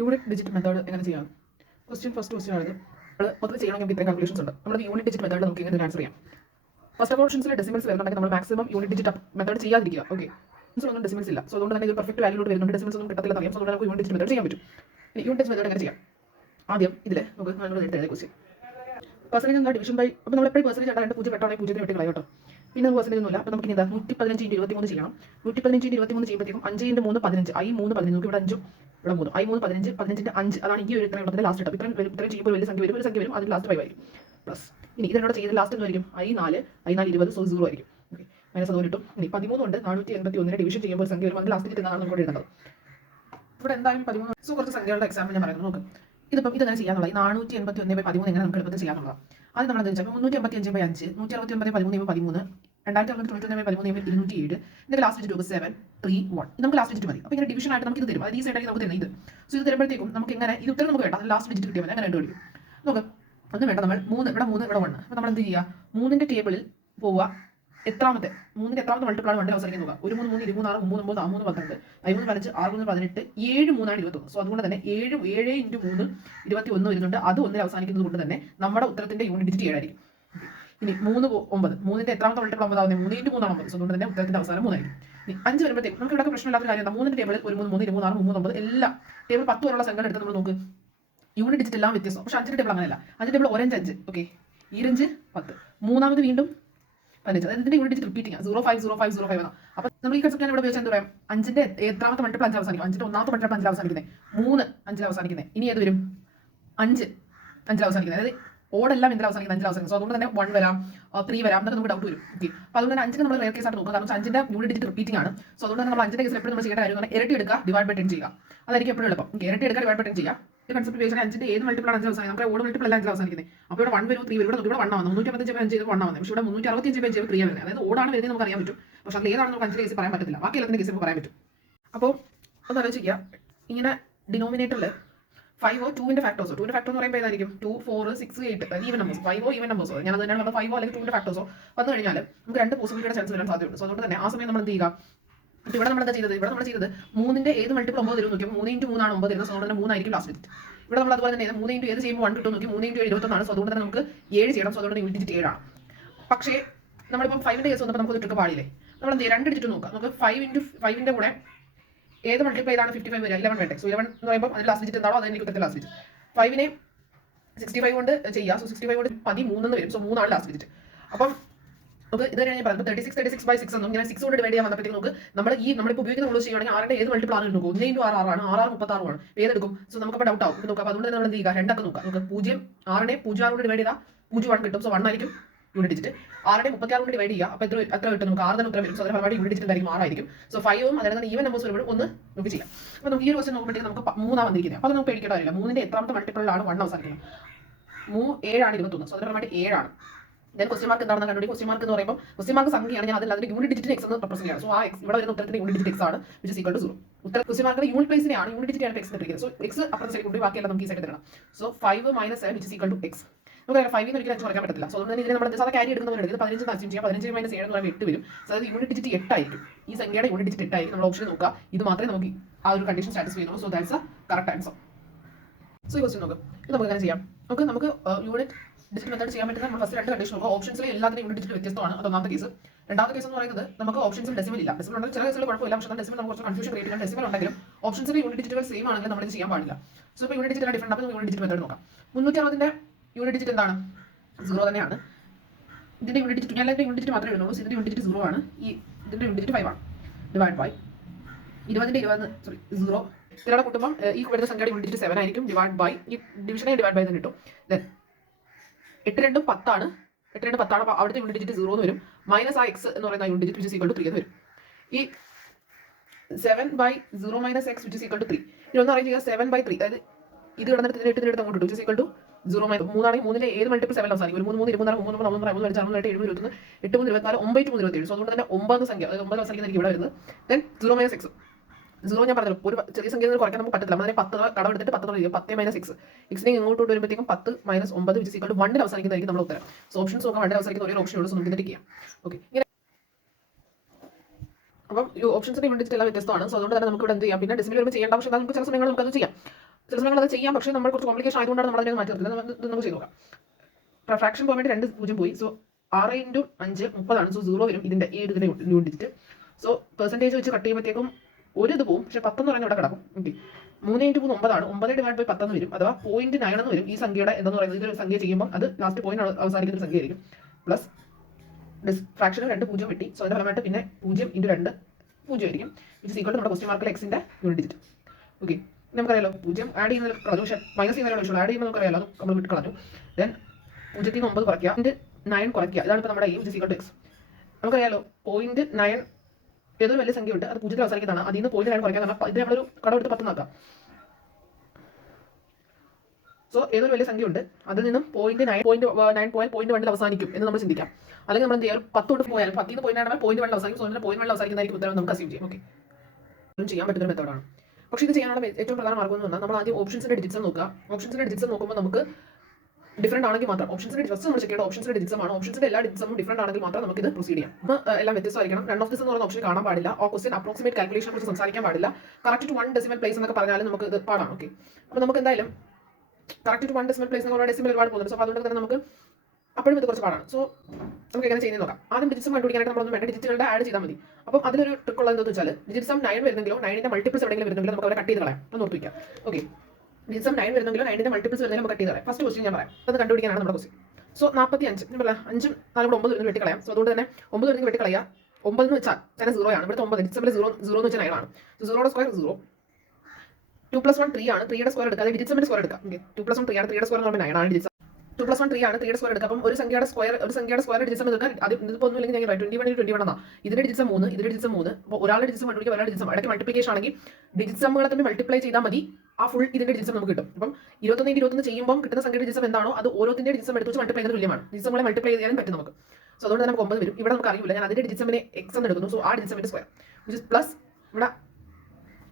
Unit digit method എങ്ങനെ ചെയ്യാം? First question ആണ്. നമ്മൾ മൊത്തം ചെയ്യണമെങ്കിൽ ഇത്രയും കാൽക്കുലേഷൻസ് ഉണ്ട്. നമ്മൾ യൂണിറ്റ് ഡിജിറ്റ് മെത്തേഡ് നമുക്ക് എങ്ങനെ ആൻസർ ചെയ്യാം? ഫസ്റ്റ് ഓഫ് ഓപ്ഷൻസിൽ ഡെസിമൽസ് വരുന്നുണ്ടെങ്കിൽ നമ്മൾ മാക്സിമം യൂണിറ്റ് ഡിജിറ്റ് മെത്തേഡ് ചെയ്യാതിരിക്കുക. ഓക്കെ, ഒന്നും ഡെസിമൽസ് ഇല്ല. സോ അതുകൊണ്ട് തന്നെ ഇത് പെർഫെക്റ്റ് വാല്യൂലോട്ട് വരുന്നുണ്ട്. ഡെസിമൽസ് ഒന്നും കിട്ടത്തില്ല അറിയാം. സോ അതുകൊണ്ട് നമുക്ക് യൂണിറ്റ് ഡിജിറ്റ് മെത്തേഡ് ചെയ്യാൻ പറ്റും. ഇനി യൂണിറ്റ് ഡിജിറ്റ് മെത്തേഡ് എങ്ങനെ ചെയ്യാം? ആദ്യം ഇതിൽ നമുക്ക് നമ്മൾ എഴുതിയ ക്വസ്റ്റ്യൻ പെർസെൻറ്റേജ് എന്താ ഡിവിഷൻ ബൈ. അപ്പോൾ നമ്മൾ എപ്പോഴും പെർസെൻറ്റേജ് ആയിട്ട് 0 വെട്ടാണെങ്കിൽ 0 വെട്ടി കളയും കേട്ടോ. പിന്നെ നമുക്ക് പെർസെൻറ്റേജ് ഒന്നുമില്ല. അപ്പോൾ നമുക്ക് ഇതാ 115 × 23 ചെയ്യണം. 115 × 23 ചെയ്യുമ്പോഴത്തേക്കും 5 × 3 15. I 3 15. നമുക്ക് ഇവിടെ 5 ഇവിടെ 3. I 3 15. 15ന്റെ 5 അതാണ് ഈ ഒരു ഇത്രയും ഉള്ളതിന്റെ ലാസ്റ്റ് സ്റ്റെപ്പ്. ഇത്രയും ചെയ്യുമ്പോൾ വലിയ സംഖ്യ വരും. ഒരു സംഖ്യ വരും. അതിൽ ലാസ്റ്റ് 5 ആയിരിക്കും. പ്ലസ് ഇനി ഇതിനോട് ചെയ്ത് ലാസ്റ്റ് എന്തായിരിക്കും? I 4 20. സോ 0 ആയിരിക്കും. ഓക്കെ, മൈനസ് അതുകൊണ്ട് കിട്ടും. ഇനി 13 ഉണ്ട് 481 ഡിവിഷൻ ചെയ്യുമ്പോൾ സംഖ്യ വരും. അതിൽ ലാസ്റ്റ് ഡിജിറ്റ് എന്താണ് നമുക്ക് എഴുതേണ്ടത്? ഇവിടെ എന്തായാലും 13. സോ കുറച്ച് സംഖ്യകളുടെ എക്സാമ്പിൾ ഞാൻ പറയുന്നത് നോക്ക്. ഇതിപ്പം ഇതെങ്ങനെ ചെയ്യാനുള്ളത്? 481/13 എങ്ങനെ നമുക്ക് എളുപ്പത്തിൽ ചെയ്യാനുള്ളത്? അത് നമ്മൾ എന്താ വെച്ചാൽ 385/5 169/13 2091/13 ഇതിന്റെ ലാസ്റ്റ് ഡിജിറ്റ് 7 3 1. ഇത് നമുക്ക് ലാസ്റ്റ് ഡിജിറ്റ് മതി. അപ്പോൾ ഇങ്ങനെ ഡിവിഷൻ ആയിട്ട് നമുക്ക് ഇത് തരും. അത് ഈ സൈഡായി നമുക്ക് തരുന്നത് ഇത്. സോ ഇത് തരുമ്പോഴത്തേക്കും നമുക്ക് എങ്ങനെ ഇത് ഉത്തരം നമുക്ക് വേണ്ട. അത് ലാസ്റ്റ് ഡിജിറ്റ് കിട്ടിയാൽ മതി. അങ്ങനെ കണ്ടുപിടിക്കും. നോക്ക്, ഒന്നും വേണ്ട. നമ്മൾ 3 ഇവിടെ 1. അപ്പോൾ നമ്മൾ എന്ത് ചെയ്യുക? 3ന്റെ ടേബിളിൽ പോവുക. എത്രാമത്തെ 3ന്റെ എത്രാമത്തെ മൾട്ടിപ്പിൾ ആണ് 1 അവസാനിക്കാൻ നോക്കുക. 1 3 3 26 3 9 3 12 15 15 6 3 18 7 3 ആണ് 21. സോ അതുകൊണ്ട് തന്നെ 7 × 3 21 വരുന്നുണ്ട്. അത് 1 അവസാനിക്കുന്നത് കൊണ്ട് തന്നെ നമ്മുടെ ഉത്തരത്തിന്റെ യൂണിറ്റ് ഡിജിറ്റ് 7 ആയിരിക്കും. ഇനി 3 9 3ന്റെ എത്രാമത്തെ മൾട്ടിപ്പിൾ 9 ആവുന്നത്? 3 × 3 ആണ് 9. സോ അതുകൊണ്ട് തന്നെ ഉത്തരത്തിന്റെ അവസാനം 3 ആയിരിക്കും. ഇനി 5 വരുമ്പോഴത്തേക്കും നമുക്ക് ഇവിടെ പ്രശ്നമില്ലാത്ത കാര്യം എന്താ? 3ന്റെ ടേബിളിൽ 1 3 3 26 3 9 എല്ലാ ടേബിൾ 10 വരെയുള്ള സംഖ്യ എടുത്ത് നമ്മൾ നോക്ക്. യൂണിറ്റ് ഡിജിറ്റ് എല്ലാം വ്യത്യസ്തം. പക്ഷേ 5ന്റെ ടേബിൾ അങ്ങനെയല്ല. 5ന്റെ ടേബിൾ ഒരഞ്ച് 5. ഓക്കെ, ഈ റേഞ്ച് 10. മൂന്നാമത് വീണ്ടും 15. അതായത് ഇതിന്റെ യൂണിറ്റ് ഡിജിറ്റ് റിപ്പീറ്റിംഗ് 05 05 05 ആണ്. അപ്പോൾ നമ്മൾ ഈ കൺസെപ്റ്റ് ഇവിടെ ഉപയോഗിച്ചാൽ എന്താ പറയാം? 5ന്റെ എത്രാമത്തെ മൾട്ടിപ്പിൾ 5 അവസാനിക്കും? 5ന്റെ ഒന്നാമത്തെ മൾട്ടിപ്പിൾ 5 അവസാനിക്കുന്നത് 3 5 അവസാനിക്കുന്നത്. ഇനി ഏത് വരും? 5 5 അവസാനിക്കുന്നത്. അതായത് ഓടെല്ലാം എന്തിൽ അവസാനിക്കുന്നത്? 5 അവസാനിക്കുന്നത്. സോ അതുകൊണ്ട് തന്നെ 1 വരാം 3 വരാം എന്നൊക്കെ നമുക്ക് ഡൗട്ട് വരും. ഓക്കെ, അപ്പോൾ അതുകൊണ്ട് തന്നെ 5ന് നമ്മൾ റെയർ കേസ് ആയിട്ട് നോക്കുക. കാരണം 5ന്റെ യൂണിറ്റ് ഡിജിറ്റ് റിപ്പീറ്റിംഗ് ആണ്. സോ അതുകൊണ്ട് തന്നെ നമ്മൾ 5ന്റെ കേസിൽ എപ്പോഴും നമ്മൾ ചെയ്യേണ്ട കാര്യം എന്ന് പറഞ്ഞാൽ ഇരട്ടി എടുക്കുക ഡിവൈഡ് ബൈ 10 ചെയ്യുക. അതായിരിക്കും എപ്പോഴും എളുപ്പം. ഇരട്ടി എടുക്കുക ഡിവൈഡ് ബൈ 10 ചെയ്യുക. ഈ കൺസെപ്റ്റ് ഉപയോഗിച്ചാൽ 5ന്റെ ഏത് മൾട്ടിപ്പിൾ ആണ് 5 അവസാനിക്കുന്നത്? നമുക്ക് ഓട് മൾട്ടിപ്പിൾ അല്ല 5 അവസാനിക്കുന്നത്. അപ്പോൾ ഇവിടെ 1 വരും 3 വരും. ഇവിടെ 1 ആവുന്നത് 355/5 1 ആവുന്നത്. പക്ഷേ ഇവിടെ 365/5 3 വരുന്നത്. അതായത് ഓടാണ് വരുന്നത് നമുക്ക് അറിയാൻ പറ്റും. പക്ഷേ അത് ഏതാണ് നമുക്ക് 5ന്റെ കേസിൽ പറയാൻ പറ്റത്തില്ല. ബാക്കി എല്ലാത്തിന്റെ കേസിൽ നമുക്ക് പറയാൻ പറ്റും. അപ്പോൾ ഒന്ന് ആലോചിക്കുക, ഇങ്ങനെ ഡിനോമിനേറ്ററിൽ 5 2ന്റെ ഫാക്ടേഴ്സോ 2ന്റെ ഫാക്ടർ എന്ന് പറയുമ്പോൾ ഏതായിരിക്കും? 2 4 6 8 ഈവൻ നമ്പേഴ്സ്. 5 ഈവൻ നമ്പേഴ്സോ ഞാൻ അത് തന്നെയാണ് 5 അല്ലെങ്കിൽ 2ന്റെ ഫാക്ടേഴ്സോ വന്നു കഴിഞ്ഞാൽ നമുക്ക് 2 പോസിബിലിറ്റിയുടെ ചാൻസ് വരാൻ സാധ്യതയുണ്ട്. സോ അതുകൊണ്ട് തന്നെ ആ സമയം നമ്മൾ എന്ത് ചെയ്യുക? ഇവിടെ നമ്മൾ എന്താ ചെയ്തത്? ഇവിടെ നമ്മൾ ചെയ്തത് 3ന്റെ ഏത് മൾട്ടിപ്പിൾ 9 തരും നോക്കിയാൽ 3 × 3 ആണ് 9 തരുന്നത്. സോ അതുകൊണ്ട് തന്നെ 3 ആയിരിക്കും ലാസ്റ്റ് ഡിജിറ്റ്. ഇവിടെ നമ്മൾ അതുപോലെ തന്നെ 3 × ഏത് ചെയ്യുമ്പോൾ 1 കിട്ടും നോക്കി 3 × 21 ആണ്. സോ അതുകൊണ്ട് തന്നെ നമുക്ക് 7 ചെയ്യണം. സോ അതുകൊണ്ട് യൂണിറ്റ് ഡിജിറ്റ് 7 ആണ്. പക്ഷേ നമ്മളിപ്പം 5ന്റെ കേസ് വന്നപ്പോൾ നമുക്ക് ട്രിക്ക് പാടില്ലേ? നമ്മൾ എന്ത് ചെയ്യും? 2 ഡിജിറ്റ് നോക്കാം. നമുക്ക് 5 × 5ന്റെ കൂടെ ഏത് മൾട്ടിപ്ലൈ ചെയ്താണ് 55 വരിക? 11 വേണ്ടേ? സോ 11 എന്ന് പറയുമ്പോൾ അതിന് ലാസ്റ്റ് ഡിജിറ്റ് എന്താണോ അതെനിക്ക് ഉത്തരത്തിൽ ലാസ്റ്റ് ഡിജിറ്റ്. 5നെ 65 കൊണ്ട് ചെയ്യുക. സോ 65 കൊണ്ട് 13 എന്ന് വരും. സോ 3 ആണ് ലാസ്റ്റ് ഡിജിറ്റ്. അപ്പം നമുക്ക് ഇത് ഞാൻ പറയുന്നത് 36/6 എന്നും ഇങ്ങനെ 6 കൊണ്ട് ഡിവൈഡ് ചെയ്യാൻ വന്നപ്പോഴത്തേക്ക് നമുക്ക് നമ്മളിപ്പോൾ ഉപയോഗിക്കുന്ന റൂൾ ചെയ്യുകയാണെങ്കിൽ 6ന്റെ ഏത് മൾട്ടിപ്പിൾ ആണ് നോക്കും? 1 × 6 6 ആണ് 6 36 ആണ്. ഏതെടുക്കും? സോ നമുക്കപ്പോൾ ഡൗട്ട് ആവും. നോക്കാം. അപ്പോൾ അതുകൊണ്ട് നമ്മൾ എന്ത് ചെയ്യുക? 2 ഒക്കെ നോക്കാം. നമുക്ക് 0 6നെ 0 കൊണ്ട് ഡിവൈഡ് ചെയ്താൽ 0 കിട്ടും. സോ 1 ആയിരിക്കും യൂണിറ്റ് ഡിജിറ്റ്. 6നെ 36 കൊണ്ട് ഡിവൈഡ് ചെയ്യുക. അപ്പോൾ എത്ര കിട്ടും? നമുക്ക് 6 തന്നെ ഉത്തരം വരും. സോ അതിന് ഫലമായിട്ട് യൂണിറ്റ് ഡിജിറ്റ് എന്തായിരിക്കും? 6 ആയിരിക്കും. സോ 5ഉം അതായത് തന്നെ ഈവൻ നമ്പേഴ്സ് വരുമ്പോഴും ഒന്ന് നമുക്ക് ചെയ്യാം. അപ്പോൾ നമുക്ക് ഈ ഒരു ക്വസ്റ്റൻ നോക്കുമ്പോഴത്തേക്ക് നമുക്ക് 3 വന്നിരിക്കുന്നത്. അപ്പോൾ നമുക്ക് പേടിക്കേണ്ട കാര്യമില്ല. 3ന്റെ എത്രാമത്തെ മൾട്ടിപ്പിളിലാണ് 1 അവസാനിക്കുന്നത്? 7 ആണ് 21. സോ അതിന് ഫലമായിട്ട് 7 ആണ്. ഞാൻ ക്വസ്റ്റ്യൻ മാർക്ക് എന്താണെന്ന് കണ്ടുപിടി. ക്വസ്റ്റ്യൻ മാർക്ക് എന്ന് പറയുമ്പോൾ ക്വസ്റ്റ്യൻ മാർക്ക് സംഖ്യയാണ്. ഞാൻ അതിന്റെ യൂണിറ്റ് ഡിജിറ്റ് എക്സ് എന്ന് റെപ്രസെന്റ് ചെയ്യണം. സോ ആ എക്സ് ഇവിടെ വരുന്ന ഉത്തരത്തിന്റെ യൂണിറ്റ് ഡിജിറ്റ് എക്സ് ആണ്, വിച്ച് ഈസ് ഈക്വൽ ടു 0. ഉത്തരം ക്വസ്റ്റ്യൻ മാർക്കിന്റെ യൂണിറ്റ് പ്ലേസിനെയാണ് യൂണിറ്റ് ഡിജിറ്റ് ആണ് എക്സ് ഇട്ടിരിക്കുന്നത്. സോ എക്സ് അപ്പുറത്തെ സൈഡ് കൊണ്ട് ബാക്കിയെല്ലാം നമുക്ക് ഈ സൈഡ് തരണം. So 5 - 7 which is equal to X. നമുക്ക് 5 ഒരിക്കലും 5 കുറയ്ക്കാൻ പറ്റില്ല. സോ അതുകൊണ്ട് തന്നെ ഇതിനെ നമ്മൾ സാധാ ക്യാരി എടുക്കുന്നവർ എടുക്കുന്നത് 15 അസ്യൂം ചെയ്യാം. 15 - 7 എന്ന് പറയുമ്പോൾ 8 വരും. സോ അത് യൂണിറ്റ് ഡിജിറ്റ് 8 ആയിരിക്കും. ഈ സംഖ്യയുടെ യൂണിറ്റ് ഡിജിറ്റ് 8 ആയിരിക്കും. നമ്മൾ ഓപ്ഷൻ നോക്കുക. ഇത് മാത്രമേ നമുക്ക് ആ ഒരു കണ്ടീഷൻ സാറ്റിസ്ഫൈ ചെയ്യുന്നുള്ളൂ. So that's A correct answer. So ഈ ക്വസ്റ്റ്യൻ നോക്കുക. ഇത് നമുക്ക് എങ്ങനെ ചെയ്യാം? നമുക്ക് യൂണിറ്റ് ഡിജിറ്റ് മെത്തേഡ് ചെയ്യാൻ പറ്റുന്ന നമ്മൾ ഫസ്റ്റ് 2 കണ്ടീഷൻ നോക്കുക. ഓപ്ഷൻസിൽ എല്ലാത്തിനും യൂണിറ്റ് ഡിജിറ്റ് വ്യത്യസ്തമാണ്. അത് ഒന്നാമത്തെ കേസ്. രണ്ടാമത്തെ കേസ് എന്ന് പറയുന്നത് നമുക്ക് ഓപ്ഷൻസിൽ ഡെസിമൽ ഇല്ല. ഡെസിമൽ ഉണ്ടെങ്കിൽ ചില കേസുകൾ കുഴപ്പമില്ല. പക്ഷേ ഡെസിമൽ നമുക്ക് കുറച്ച് കൺഫ്യൂഷൻ ക്രിയേറ്റ് ചെയ്യാൻ ഡെസിമൽ ഉണ്ടെങ്കിലും ഓപ്ഷൻസിൽ യൂണിറ്റ് ഡിജിറ്റുകൾ സെയിം ആണെങ്കിൽ നമ്മൾ ഇത് ചെയ്യാൻ പാടില്ല. സോ ഇപ്പോൾ യൂണിറ്റ് ഡിജിറ്റ് ഡിഫറെന്റ്. അപ്പോൾ യൂണിറ്റ് ഡിജിറ്റ് മെത്തേഡ് നോക്കാം. 360ന്റെ യൂണിറ്റ് ഡിജിറ്റ് എന്താണ്? 0 തന്നെയാണ്. ഇതിന്റെ യൂണിറ്റ് ഡിജിറ്റ് ഞാൻ യൂണിറ്റ് ഡിജിറ്റ് മാത്രമേ എഴുതുള്ളൂ. ഇതിന്റെ യൂണിറ്റ് ഡിജിറ്റ് 0 ആണ്. ഇതിന്റെ യൂണിറ്റ് ഡിജിറ്റ് 5 ആണ്. ഡിവൈഡ് ബൈ 20ന്റെ 0 ഇതിലൂടെ കൂട്ടുമ്പോൾ ഈ വരുന്ന സംഖ്യയുടെ യൂണിറ്റ് ഡിജിറ്റ് 7 ആയിരിക്കും. ഡിവൈഡ് ബൈ ഈ ഡിവിഷനെ ഡിവൈഡ് ബൈ തന്നെ കിട്ടും. ദെൻ 8 2 10 ആണ്. 8 2 10 ആണ്. അപ്പോൾ അവിടുത്തെ യൂണിറ്റ് ഡിജിറ്റ് 0 എന്ന് വരും. മൈനസ് ആ എക്സ് എന്ന് പറയുന്ന unit digit which is equal to 3 എന്ന് വരും. ഈ 7/0 - x which is equal to 3. ഇതൊന്ന് അറേഞ്ച് ചെയ്യുക. 7/3 അതായത് ഇത് കിടന്നിട്ട് 8 അങ്ങോട്ട് കിട്ടും. വിച്ച് ഈസ് ഈക്വൽ ടു 0 - 3 ആണെങ്കിൽ 3ന്റെ ഏത് മൾട്ടിപ്പിൾ 7 അവസാനിക്കും? 3 3 23 3 3 3 5 6 7 7 21 8 3 24 9 3 27. സോ അതുകൊണ്ട് തന്നെ 9 സംഖ്യ അതായത് 9 അവസാനിക്കുന്ന ഇവിടെ വരുന്നത്. ദെൻ 0 - x 0 ഞാൻ പറഞ്ഞല്ലോ ഒരു ചെറിയ സംഖ്യ കുറയ്ക്കാൻ നമുക്ക് പറ്റില്ല. അതിനെ 10 കടമെടുത്തിട്ട് 10 10 - x എക്സിനെ ഇങ്ങോട്ട് വരുമ്പോഴത്തേക്കും 10 - 9 വിച്ച് ഈസ് ഈക്വൽ ടു 1 അവസാനിക്കുന്നതായിരിക്കും നമ്മൾ ഉത്തരം. സോ ഓപ്ഷൻസ് നോക്കാം. 1 അവസാനിക്കുന്ന ഒരു ഓപ്ഷൻ ഉള്ളൂ. സോ നമുക്ക് ചെയ്യാം. ഓക്കെ, ഇങ്ങനെ അപ്പം ഈ ഓപ്ഷൻസിന്റെ യൂണിറ്റ് എല്ലാം വ്യത്യസ്തമാണ്. സോ അതുകൊണ്ട് തന്നെ നമുക്ക് ഇവിടെ എന്ത് ചെയ്യാം? പിന്നെ ഡെസിമൽ വരുമ്പോൾ ചെയ്യേണ്ട ആവശ്യം നമുക്ക് ചില സമയങ്ങളിൽ നമുക്ക് അത് ചെയ്യാം. ചില സമയങ്ങൾ അത് ചെയ്യാം, പക്ഷേ നമ്മൾ കുറച്ച് കോംപ്ലിക്കേഷൻ ആയതുകൊണ്ടാണ് നമ്മൾ അതിനെ മാറ്റി നിർത്തുന്നത്. നമുക്ക് ചെയ്ത് നോക്കാം. ഫ്രാക്ഷൻ പോകാൻ വേണ്ടി 2 0 പോയി. സോ 6 × 5 30 സോ 0 വരും ഇതിന്റെ ഈ ഇതിന്റെ യൂണിറ്റ് ഡിജിറ്റ്. സോ പെർസെൻറ്റേജ് വെച്ച് കട്ട് ചെയ്യുമ്പോഴത്തേക്കും ഒരു ഇത് പോകും, പക്ഷേ 10 എന്ന് പറയുന്നത് ഇവിടെ കിടക്കും. ഓക്കെ, 3 × 3 9 9 / 10 എന്ന് വരും, അഥവാ 0.9 എന്ന് വരും. ഈ സംഖ്യയുടെ എന്താന്ന് പറയുന്നത് ഇതൊരു സംഖ്യ ചെയ്യുമ്പോൾ അത് ലാസ്റ്റ് പോയിന്റ് അവസാനിക്കുന്ന ഒരു സംഖ്യ ആയിരിക്കും. പ്ലസ് ഫ്രാക്ഷൻ 2 0 വെട്ടി. സോ അതിന്റെ ഫലമായിട്ട് പിന്നെ 0 × 2 0 ആയിരിക്കും. വിച്ച് ഈക്വൽ നമ്മുടെ ക്വസ്റ്റ്യൻ മാർക്കിൽ എക്സിന്റെ യൂണിറ്റ് ഡിജിറ്റ്. ഓക്കെ, നമുക്കറിയാലോ 0 ആഡ് ചെയ്യുന്നതിൽ കളഞ്ഞു, പക്ഷേ മൈനസ് ചെയ്യുന്നതിനുള്ള വിഷയം ആഡ് ചെയ്യുമ്പോൾ നമുക്കറിയാലോ അത് നമ്മൾ വിട്ട് കളഞ്ഞു. ദെൻ 0 ൽ 9 കുറയ്ക്കുക, 9 കുറയ്ക്കുക. ഇതാണ് ഇപ്പോൾ നമ്മുടെ വിച്ച് ഈക്വൽ ടു എക്സ്. നമുക്കറിയാലോ 0.9 ഏതൊരു വലിയ സംഖ്യ ഉണ്ട്, അത് 0 അവസാനിക്കുന്നതാണ്. അതിൽ നിന്ന് 0.9 കുറയ്ക്കാൻ നമ്മൾ ഇത് നമ്മളൊരു കടം എടുത്ത് 10 ആക്കാം. സോ ഏതൊരു വലിയ സംഖ്യ ഉണ്ട്, അതിൽ നിന്നും 0.9 അവസാനിക്കും എന്ന് നമ്മൾ ചിന്തിക്കാം. അല്ലെങ്കിൽ നമ്മൾ എന്ത് ചെയ്യാം, 10 കൊണ്ട് പോയാൽ 10 ൽ 0.9 അവസാനിക്കും. സോ 0.1 അവസാനിക്കുന്നതായിരിക്കും ഉത്തരം നമുക്ക് അസ്യൂം ചെയ്യാം. ഓക്കെ, ചെയ്യാൻ പറ്റുന്ന ഒരു മെത്തേഡാണ്. പക്ഷേ ഇത് ചെയ്യാനുള്ള ഏറ്റവും പ്രധാന മാർഗ്ഗം എന്ന് പറഞ്ഞാൽ നമ്മൾ ആദ്യം ഓപ്ഷൻസിന്റെ ഡിജിറ്റ്സ് നോക്കുക. ഓപ്ഷൻസിന്റെ ഡിജിറ്റ്സ് നോക്കുമ്പോൾ നമുക്ക് ഡിഫറൻറ്റ് ആണെങ്കിൽ മാത്രം ഓപ്ഷൻസിന്റെ ഫസ്റ്റ് നമ്മൾ ചെക്ക് ചെയ്യേണ്ട ഓപ്ഷൻസിന്റെ ഡിജിറ്റ്സ് ആണ്. ഓപ്ഷൻസിന്റെ എല്ലാ ഡിജിറ്റ്സും ഡിഫറൻറ്റ് ആണെങ്കിൽ മാത്രം നമുക്ക് ഇത് പ്രൊസീഡ് ചെയ്യാം. എല്ലാം വ്യത്യസ്തമായിരിക്കണം. റൺ ഓഫ് ദിസ് എന്ന് പറയുന്ന ഓപ്ഷൻ കാണാൻ പാടില്ല. ആ ക്വസ്റ്റ്യൻ അപ്രോക്സിമേറ്റ് കാൽക്കുലേഷനെ കുറിച്ച് സംസാരിക്കാൻ പാടില്ല. കറക്റ്റ് ടു 1 ഡെസിമൽ പ്ലേസ് എന്നൊക്കെ പറഞ്ഞാലും നമുക്ക് ഇത് പാടാണ്. ഓക്കെ, അപ്പോൾ നമുക്ക് എന്തായാലും കറക്റ്റ് ടു 1 ഡെസിമൽ പ്ലേസ് എന്ന് ഡെസിമൽ ഒരുപാട് പോകുന്നുണ്ട്. സോ അതുകൊണ്ട് തന്നെ നമുക്ക് അപ്പോഴും ഇത് കുറച്ച് പാടാണ്. സോ നമുക്ക് എങ്ങനെ ചെയ്യുന്നത് നോക്കാം. ആദ്യം ഡിജിറ്റ്സ് കണ്ടുപിടിക്കാനായിട്ട് നമ്മളൊന്നും വേണ്ട, ഡിജിറ്റുകളുടെ ആഡ് ചെയ്താൽ മതി. അപ്പോൾ അതിലൊരു ട്രിക്ക് ഉള്ളത് എന്താണെന്ന് വെച്ചാൽ ഡിജിറ്റ്സം 9 വരുന്നെങ്കിലോ 9ന്റെ മൾട്ടിപ്പിൾസ് എവിടെയെങ്കിലും വരുന്നെങ്കിലും നമുക്ക് അവരെ കട്ട് ചെയ്ത് കളയാം. ഒന്ന് ഓർത്തിരിക്കാം. ഓക്കെ, ഡിജിറ്റ്സം 9 വരുന്നെങ്കിലോ 9ന്റെ മൾട്ടിപ്പിൾസ് വരുന്നെങ്കിലും നമുക്ക് കട്ട് ചെയ്ത് കളയാം. ഫസ്റ്റ് ക്വസ്റ്റ്യൻ ഞാൻ പറയാം, അത് കണ്ടുപിടിക്കാനാണ് നമ്മുടെ ക്വസ്റ്റ്യൻ. സോ 45 ഞാൻ പറയാം, 5 4 9 വരുന്ന വെട്ടി കളയാം. സോ അതുകൊണ്ട് തന്നെ 9 വരുന്ന വെട്ടി കളയാം. 9 എന്ന് വെച്ചാൽ തന്നെ 0 ആണ്. ഇവിടുത്തെ 9 ഡിജിറ്റ്സിൽ 0 എന്ന് വെച്ചാൽ 9 ആണ്. So 0യുടെ square 0. 2 + 1 3 ആണ്. 3യുടെ സ്ക്വയർ എടുക്കുക, അതായത് ഡിജിറ്റ്സിന്റെ സ്ക്വയർ എടുക്കുക. ഓക്കെ, 2 + 1 3 ആണ്. 3യുടെ സ്ക്വയർ എന്ന് പറയുമ്പോൾ 9 ആണ്. ഡിജിറ്റ്സ് 2 + 1 3 ആണ്. 3യുടെ സ്ക്വയർ എടുക്കുക. അപ്പം ഒരു സംഖ്യയുടെ സ്ക്വയർ ഡിജിറ്റ്സ് എടുക്കാൻ അത് ഇതിപ്പോൾ ഒന്നും ഇല്ലെങ്കിൽ ഞാൻ 21 × 21 എന്നാ. ഇതിന്റെ ഡിജിറ്റ്സ് 3, ഇതിന്റെ ഡിജിറ്റ്സ് 3. അപ്പോൾ ഒരാളുടെ ഡിജിറ്റ്സ് കണ്ടുപിടിക്കുക, ഒരാളുടെ ഡിജിറ്റ്സ് ഇടയ്ക്ക് മൾട്ടിപ്ലിക്കേഷൻ ആണെങ്കിൽ ഡിജിറ്റ്സ് സമ്മുകളെ തമ്മിൽ മൾട്ടിപ്ലൈ ചെയ്താൽ മതി, ആ ഫുൾ ഇതിന്റെ ഡിജിറ്റ്സ് നമുക്ക് കിട്ടും. അപ്പം 21 × 21 ചെയ്യുമ്പോൾ കിട്ടുന്ന സംഖ്യയുടെ ഡിജിറ്റ്സ് എന്താണോ അത് ഓരോത്തിന്റെ ഡിജിറ്റ്സ് എടുത്ത് വെച്ച് മൾട്ടിപ്ലൈ ചെയ്യുന്നത് തുല്യമാണ്. ഡിജിറ്റ്സ് നമ്മളെ മൾട്ടിപ്ലൈ ചെയ്യാനും പറ്റും നമുക്ക്. സോ അതുകൊണ്ട് നമുക്ക് 9 വരും. ഇവിടെ നമുക്ക് അറിയില്ല, ഞാൻ അതിന്റെ ഡിജിറ്റ്സിനെ എക്സ് എന്ന് എടുക്കുന്നു. സോ ആ ഡിജിറ്റ്സിന്റെ സ്ക്വയർ വിച്ച് പ്ലസ് ഇവിടെ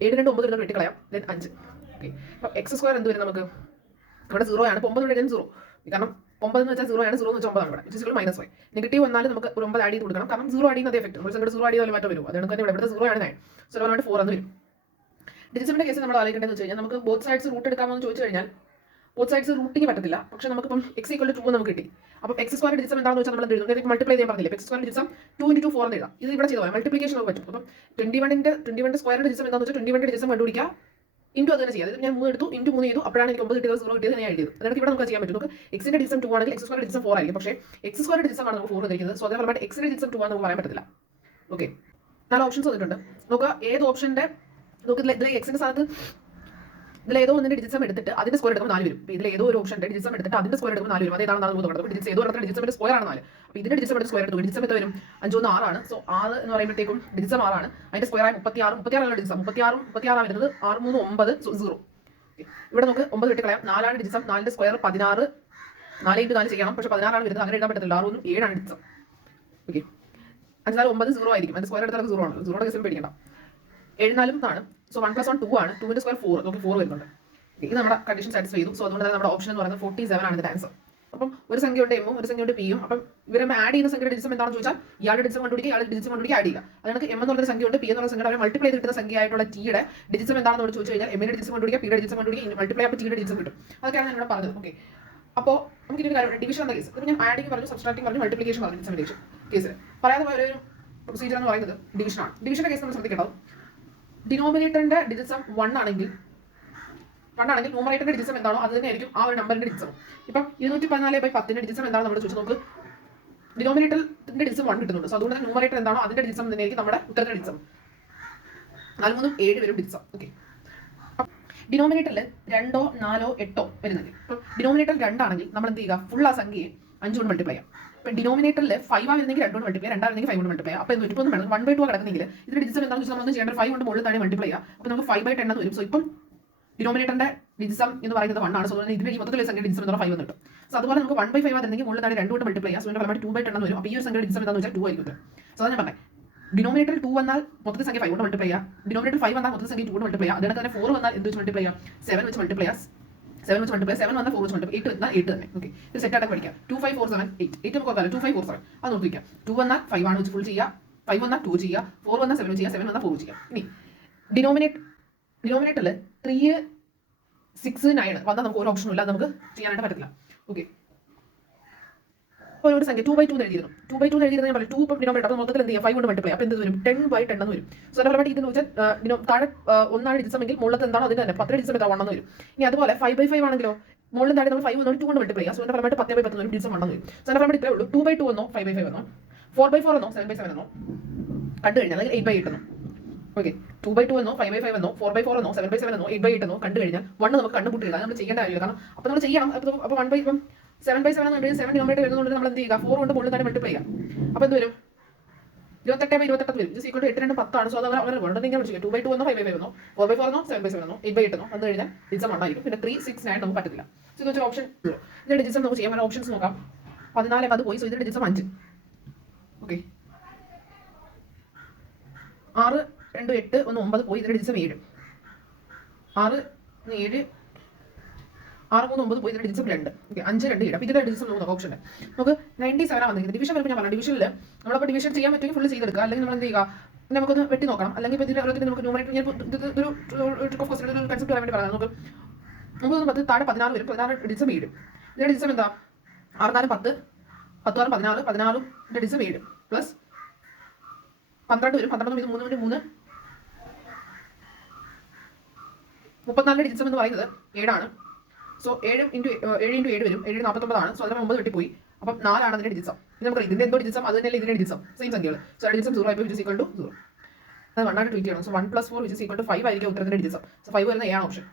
7 × 9 വരുന്ന വെട്ടി കളയാം. ദെൻ 5. ഓക്കെ, അപ്പോൾ എക്സ് സ്ക്വയർ എന്ത് വരും നമുക്ക്? ഇവിടെ 0 ആണ്. 9 ഇവിടെ 0, കാരണം 9 എന്ന് വെച്ചാൽ 0 ആണ്. 0 എന്ന് വെച്ചാൽ 9 ആണ്. ഇവിടെ -5 നെഗറ്റീവ് വന്നാലും നമുക്ക് ഒരു 9 ആഡ് ചെയ്ത് കൊടുക്കണം, കാരണം 0 ആഡ് ചെയ്യുന്ന അതേ എഫക്ട്. ഒരു സംഖ്യ 0 ആഡ് ചെയ്താൽ മാറ്റം വരും. അതുകൊണ്ട് തന്നെ ഇവിടെ 0 ആണ് 9. സോ 4 എന്ന് വരും. ഡിജിറ്റ്സിന്റെ കേസ് നമ്മൾ ആലോചിക്കേണ്ടതെന്ന് വെച്ച് കഴിഞ്ഞാൽ നമുക്ക് ബോത്ത് സൈഡ്സ് റൂട്ട് എടുക്കാമെന്ന് ചോദിച്ചു കഴിഞ്ഞാൽ ബോത്ത് സൈഡ്സ് റൂട്ടിങ് പറ്റത്തില്ല. പക്ഷേ നമുക്കിപ്പം x = 2 നമുക്ക് കിട്ടി. അപ്പോൾ x സ്ക്വയർ ഡിജിറ്റ്സ് എന്താണെന്ന് വെച്ചാൽ നമ്മൾ എഴുതും, മൾട്ടിപ്ലൈ ചെയ്യാൻ പറഞ്ഞില്ല. x സ്ക്വയർ ഡിജിറ്റ്സ് 2 × 4 എന്ന് എഴുതാം. ഇത് ഇവിടെ ചെയ്താൽ മൾട്ടിപ്ലിക്കേഷൻ നമുക്ക് പറ്റും. അപ്പം 21ന്റെ സ്ക്വയർ ഡിജിറ്റ്സ് എന്താണെന്ന് വെച്ചാൽ 21ന്റെ ഡിജിറ്റ്സ് കണ്ടുപിടിക്കുക, ഇൻറ്റു അത് തന്നെ ചെയ്യാം. അതായത് ഞാൻ 3 എടുത്തു, ഇൻറ്റു 3 ചെയ്തു, അപ്പോഴാണ് എനിക്ക് 9 കിട്ടിയത്, 0 കിട്ടിയത് ഞാൻ എഴുതിയത്. അതായത് ഇവിടെ നമുക്ക് ചെയ്യാൻ പറ്റും. നമുക്ക് എക്സിന്റെ ഡിജിറ്റ്സ് 2 ആണെങ്കിൽ x സ്ക്വയർ ഡിജിറ്റ്സ് 4 ആയിരിക്കും. പക്ഷേ x സ്ക്വയർ ഡിജിറ്റ്സ് ആണ് നമുക്ക് 4 തന്നിരിക്കുന്നത്. സോ അതേപോലെ എക്സിന്റെ ഡിജിറ്റ്സ് 2 ആണെന്ന് നമുക്ക് പറയാൻ പറ്റത്തില്ല. ഓക്കെ, 4 ഓപ്ഷൻസ് വന്നിട്ടുണ്ട്. നോക്കുക ഏത് ഓപ്ഷന്റെ ഇതിലെ എക്സിന്റെ സ്ഥാനത്ത് ഇതിൽ ഏതോ ഒന്നിന്റെ ഡിജിറ്റ്സം എടുത്തിട്ട് അതിന്റെ സ്ക്വയർ എടുക്കുമ്പോൾ 4 വരും. ഇതിൽ ഏതോ ഒരു ഓപ്ഷന്റെ ഡിജിറ്റ്സം എടുത്തിട്ട് അതിന്റെ സ്ക്വയർ എടുക്കുമ്പോൾ 4 വരും. അതേതാണെന്ന് നോക്കുന്നത്. അപ്പോൾ ഡിജിറ്റ്സ് ഏതോ ഒരെണ്ണത്തിന്റെ ഡിജിറ്റ്സിന്റെ സ്ക്വയർ ആണ് 4. അപ്പോൾ ഇതിന്റെ ഡിജിറ്റ്സം എടുത്ത് സ്ക്വയർ എടുത്തു. ഡിജിറ്റ്സം എത്ര വരും? 5 1 6 ആണ്. സോ 6 എന്ന് പറയുമ്പോഴത്തേക്കും ഡിജിറ്റ്സം 6 ആണ്. അതിന്റെ സ്ക്വയർ ആയി 36 ആണ് ഡിജിറ്റ്സം. 36 ആണ് വരുന്നത്. 6 3 9. സോ 0. ഇവിടെ നമുക്ക് 9 വെട്ടി കളയാം. 4 ആണ് ഡിജിറ്റ്സം. 4ന്റെ സ്ക്വയർ 16. 4 × 4 ചെയ്യണം, പക്ഷേ 16 ആണ് വരുന്നത്. അങ്ങനെ എഴുതാൻ പറ്റത്തില്ല. 6 7 ആണ് ഡിജിറ്റ്സം. ഓക്കെ, 5 4 9 0 ആയിരിക്കും. അതിന്റെ സ്ക്വയർ എടുത്താൽ 0 ആണ്. 0യുടെ കേസിൽ പേടിക്കണ്ട. 7 4 ആണ്. സോ 1 + 1 2 ആണ്. 2ന്റെ സ്ക്വയർ 4. ഓക്കെ, 4 വരുന്നുണ്ട്. ഇത് നമ്മുടെ കണ്ടീഷൻ സാറ്റിസ്ഫൈ ചെയ്തു. സോ അതുകൊണ്ട് തന്നെ നമ്മുടെ ഓപ്ഷൻ എന്ന് പറയുന്നത് 47 ആണ് ഇതിന്റെ ആൻസർ. അപ്പം ഒരു സംഖ്യയുടെ എമ്മും ഒരു സംഖ്യയുടെ പിയും. അപ്പം ഇവരെ ആഡ് ചെയ്യുന്ന സംഖ്യയുടെ ഡിജിറ്റ്സം എന്താണെന്ന് ചോദിച്ചാൽ ഇയാളുടെ ഡിജിറ്റ്സം കണ്ടുപിടിക്കുക, ഇയാളുടെ ഡിജിറ്റ്സം കണ്ടുപിടിക്കുക, ആഡ് ചെയ്യുക. അതായത് എം എന്ന് പറയുന്ന സംഖ്യയുണ്ട്, പി എന്ന് പറയുന്ന സംഖ്യ അവരെ മൾട്ടിപ്ലൈ ചെയ്ത് കിട്ടുന്ന സംഖ്യയായിട്ടുള്ള ടിയുടെ ഡിജിറ്റ്സം എന്താണെന്ന് ചോദിച്ചു കഴിഞ്ഞാൽ എമ്മിന്റെ ഡിജിറ്റ്സം കണ്ടുപിടിക്കുക, പിയുടെ ഡിജിറ്റ്സം കണ്ടുപിടിക്കുക, മൾട്ടിപ്ലൈ ആകുമ്പോൾ ടിയുടെ ഡിജിറ്റ്സം കിട്ടും. അതൊക്കെയാണ് ഞാൻ ഇവിടെ പറഞ്ഞത്. ഓക്കെ, അപ്പോൾ നമുക്ക് ഇതിന്റെ കാര്യം ഡിവിഷൻ എന്ന കേസ്. ഇപ്പോൾ ഞാൻ ആഡിങ് പറഞ്ഞു, സബ്സ്ട്രാക്ടിങ് പറഞ്ഞു, മൾട്ടിപ്ലിക്കേഷൻ പറഞ്ഞു. ഡിജിറ്റ്സം കേസിൽ പറയാതെ പോയ ഒരു പ്രൊസീജിയർ എന്ന് പറയുന്നത് ഡിവിഷനാണ്. ഡിവിഷന്റെ കേസ് നമ്മൾ ശ്രദ്ധിക്കേണ്ടത് ഡിനോമിനേറ്ററിന്റെ ഡിജിറ്റ്സം 1 ആണെങ്കിൽ ന്യൂമറേറ്ററിന്റെ ഡിജിറ്റ്സം എന്താണോ അത് തന്നെയായിരിക്കും ആ ഒരു നമ്പറിന്റെ ഡിജിറ്റ്സം. ഇപ്പം 214/10ന്റെ ഡിജിറ്റ്സം എന്താണെന്ന് നമ്മൾ ചോദിച്ചു. നമുക്ക് ഡിനോമിനേറ്ററിന്റെ ഡിജിറ്റ്സം 1 കിട്ടുന്നുണ്ട്. സോ അതുകൊണ്ട് തന്നെ ന്യൂമറേറ്റർ എന്താണോ അതിന്റെ ഡിജിറ്റ്സം തന്നെയായിരിക്കും നമ്മുടെ ഉത്തരത്തിന്റെ ഡിജിറ്റ്സം. 4 3 7 വരും ഡിജിറ്റ്സം. ഓക്കെ, ഡിനോമിനേറ്ററിൽ 2 4 8 വരുന്നത്. ഇപ്പം ഡിനോമിനേറ്റർ 2 ആണെങ്കിൽ നമ്മൾ എന്ത് ചെയ്യുക, ഫുൾ ആ സംഖ്യയെ 5 കൊണ്ട് മൾട്ടിപ്ലൈ ചെയ്യാം. ഇപ്പം ഡിനോമിനേറ്ററിൽ 5 ആയിരുന്നെങ്കിൽ 2 കൊണ്ട് മൾട്ടിപ്ലൈ, 2 ആയിരുന്നെങ്കിൽ 5 കൊണ്ട് മൾട്ടിപ്ലൈ. അപ്പോൾ എന്ത് ഇപ്പം 1/2 കിടക്കുന്നെങ്കിൽ ഇതിന്റെ ഡിജിറ്റ്സം എന്താണെന്ന് വെച്ചാൽ നമ്മൾ ചെയ്യേണ്ടത് 5 കൊണ്ട് മുകളിൽ തന്നെ മൾട്ടിപ്ലൈ ചെയ്യുക. അപ്പോൾ നമുക്ക് 5/10 എന്ന് വരും. സോ ഇപ്പം ഡിനോമിനേറ്ററിന്റെ ഡിജിറ്റ്സം എന്ന് പറയുന്നത് 1 ആണ്. സോ ഇതിന്റെ ഈ മൊത്തത്തിലുള്ള സംഖ്യ ഡിജിറ്റ്സം എന്ന് 5 എന്ന് കിട്ടും. സോ അതുപോലെ നമുക്ക് 1/5 ആയിരുന്നെങ്കിൽ മുകളിൽ തന്നെ 2 കൊണ്ട് മൾട്ടിപ്ലൈ ചെയ്യാം. സോ ഇതിന്റെ ഫലമായിട്ട് 2/10 എന്ന് വരും. അപ്പോൾ ഈ ഒരു സംഖ്യ ഡിജിറ്റ്സം എന്താണെന്ന് വെച്ചാൽ 2 ആയിരിക്കും. സോ അത് ഞാൻ പറഞ്ഞത് ഡിനോമിനേറ്റർ 2 വന്നാൽ മൊത്തത്തിൽ സംഖ്യ 5 കൊണ്ട് മൾട്ടിപ്ലൈ ചെയ്യുക. ഡിനോമിനേറ്റർ 5 വന്നാൽ മൊത്തത്തിൽ സംഖ്യ 2 കൊണ്ട് മൾട്ടിപ്ലൈ ചെയ്യുക. അതിനകത്ത് തന്നെ 4 വന്നാൽ എന്ത് വെച്ച് മൾട്ടിപ്ലൈ ചെയ്യുക? 7 വെച്ച് മൾട്ടിപ്ലൈ ചെയ്യുക. 7 വെച്ച് മൾട്ടിപ്ലൈ 7 വന്നാൽ 4 വെച്ച് മൾട്ടിപ്ലൈ 8 വന്നാൽ 8 തന്നെ. ഓക്കെ, ഇത് സെറ്റ് ആയിട്ട് പഠിക്കാം. 2 5 4 7 8 8 നമുക്ക് ഓർക്കാമല്ലോ. 2 5 4 7 അത് നോക്കിക്കാം. 2 വന്നാൽ 5 ആണ് വെച്ച് ഫുൾ ചെയ്യുക. 5 വന്നാൽ 2 ചെയ്യുക. 4 വന്നാൽ 7 ചെയ്യുക. 7 വന്നാൽ 4 ചെയ്യുക. ഇനി ഡിനോമിനേറ്ററിൽ 3 6 9 വന്നാൽ നമുക്ക് ഒരു ഓപ്ഷനും ഇല്ല, അത് നമുക്ക് ചെയ്യാനായിട്ട് പറ്റില്ല. ഓക്കെ, അപ്പോൾ ഒരു സംഖ്യ 2/2 എഴുതിയിരുന്നു. 2/2 എഴുതിയിരുന്ന ഞാൻ പറഞ്ഞു 2 ഇപ്പം ഡിനോമിനേറ്റർ അത് മൊത്തത്തിൽ എന്ത് ചെയ്യുക 5 കൊണ്ട് മൾട്ടിപ്ലൈ. അപ്പോൾ എന്ത് വരും 10/10 എന്ന് വരും. സോ അതിന്റെ ഫലമായിട്ട് ഇതെന്ന് വെച്ചാൽ താഴെ ഒന്നാണ് ഡിജിറ്റമെങ്കിൽ മുകളിലത്തെ എന്താണോ അതിന്റെ തന്നെ 10 ഡിജിറ്റം എത്ര 1 എന്ന് വരും. ഇനി അതുപോലെ 5/5 ആണെങ്കിലോ മുകളിൽ താഴെ നമ്മൾ 5 വന്നോണ്ട് 2 കൊണ്ട് മൾട്ടിപ്ലൈ ചെയ്യുക. സോ അതിന്റെ ഫലമായിട്ട് 10/10 വരും ഡിജിറ്റം 1 എന്ന് വരും. സോ അതിന്റെ ഫലമായിട്ട് ഇത്രേ ഉള്ളൂ. 2/2 എന്നോ 5/5 എന്നോ 4/4 എന്നോ 7/7 എന്നോ കണ്ടു കഴിഞ്ഞാൽ 8/8 എന്നോ. ഓക്കെ, 2/2 എന്നോ 5/5 എന്നോ 4/4 എന്നോ 7/7 എന്നോ 8/8 എന്നോ കണ്ടു കഴിഞ്ഞാൽ 1 നമുക്ക് കണ്ടുപിട്ടില്ല, നമ്മൾ ചെയ്യേണ്ട കാര്യമില്ല. കാരണം അപ്പോൾ നമ്മൾ ചെയ്യണം. അപ്പോൾ 1/7 എന്ന് 7 ഡിനോമിനേറ്റർ വരുന്നതുകൊണ്ട് നമ്മൾ എന്ത് ചെയ്യുക 4 കൊണ്ട് മുകളിൽ തന്നെ മൾട്ടിപ്ലൈ ചെയ്യാം. അപ്പോൾ എന്ത് വരും 28/28 വരും. ഇത് ഈക്വൽ ടു 8 × 10 ആണ്. സോ അത് അങ്ങനെ വേണ്ടത് ഇങ്ങനെ വിളിച്ചു 2/2 എന്നോ 5/5 എന്നോ 4/4 എന്നോ 7/7 എന്നോ 8/8 എന്നോ അത് കഴിഞ്ഞാൽ ഡിജിറ്റം 1 ആയിരിക്കും. പിന്നെ 3 6 9 നമുക്ക് പറ്റത്തില്ല. സോ ഇത് വെച്ചൊരു ഓപ്ഷൻ ഉള്ളൂ. ഇതിന്റെ ഡിജിറ്റം നമുക്ക് ചെയ്യാൻ ഓപ്ഷൻസ് നോക്കാം. 14 അത് പോയി. സോ ഇതിന്റെ ഡിജിറ്റം 5. ഓക്കെ, 6 2 8 1 9 പോയി. ഇതിന്റെ ഡിജിറ്റം 7. 6 7 6 3 9 പോയി. ഇതിന്റെ ഡിജിറ്റം 2. ഓക്കെ, 5 2 7. അപ്പോൾ ഇതിന്റെ ഡിജിറ്റം നമുക്ക് ഓപ്ഷൻ ഉണ്ട്. നമുക്ക് 97 വന്നിരിക്കുന്നത്. ഡിവിഷൻ വരുമ്പോൾ ഞാൻ പറഞ്ഞു ഡിവിഷനിൽ നമ്മളപ്പോൾ ഡിവിഷൻ ചെയ്യാൻ പറ്റുമെങ്കിൽ ഫുൾ ചെയ്തെടുക്കുക. അല്ലെങ്കിൽ നമ്മൾ എന്ത് ചെയ്യുക നമുക്കൊന്ന് വെട്ടി നോക്കണം. അല്ലെങ്കിൽ ഇപ്പോൾ ഇതിന്റെ ഓരോരുത്തരും നമുക്ക് ന്യൂമറേറ്റർ ഞാൻ ഒരു ട്രിക്ക് ഓഫ് ക്വസ്റ്റൻ ഒരു കൺസെപ്റ്റ് വരാൻ വേണ്ടി പറയാം. നമുക്ക് 10 താഴെ 16 വരും. 16 ഡിജിറ്റം 7. ഇതിന്റെ ഡിജിറ്റം എന്താ 6 4 10 10 6 16 16 ഡിജിറ്റം 7 പ്ലസ് 12 വരും. 12 ഇത് 3 3 34 ഡിജിറ്റം എന്ന് പറയുന്നത് 7 ആണ്. സോ 7 × 7 വരും. 7 49 ആണ്. സോ അതിന് 9 വെട്ടിപ്പോയി. അപ്പം 4 ആണ് അതിന്റെ ഡിജിറ്റം. ഇത് നമുക്ക് ഇതിന്റെ എന്തോ ഡിജിറ്റം അത് തന്നെയല്ലേ ഇതിന്റെ ഡിജിറ്റം സെയിം സംഖ്യകൾ. സോ ഡിജിറ്റം 0 ആയി വിച്ച് ഈസ് ഈക്വൽ ടു 0. അത് 1 ആയിട്ട് ട്വീറ്റ് ചെയ്യണം. So 1 + 4 which is equal to 5 ആയിരിക്കും ഉത്തരത്തിന്റെ ഡിജിറ്റം. സോ 5 വരുന്ന എ ആണ് ഓപ്ഷൻ.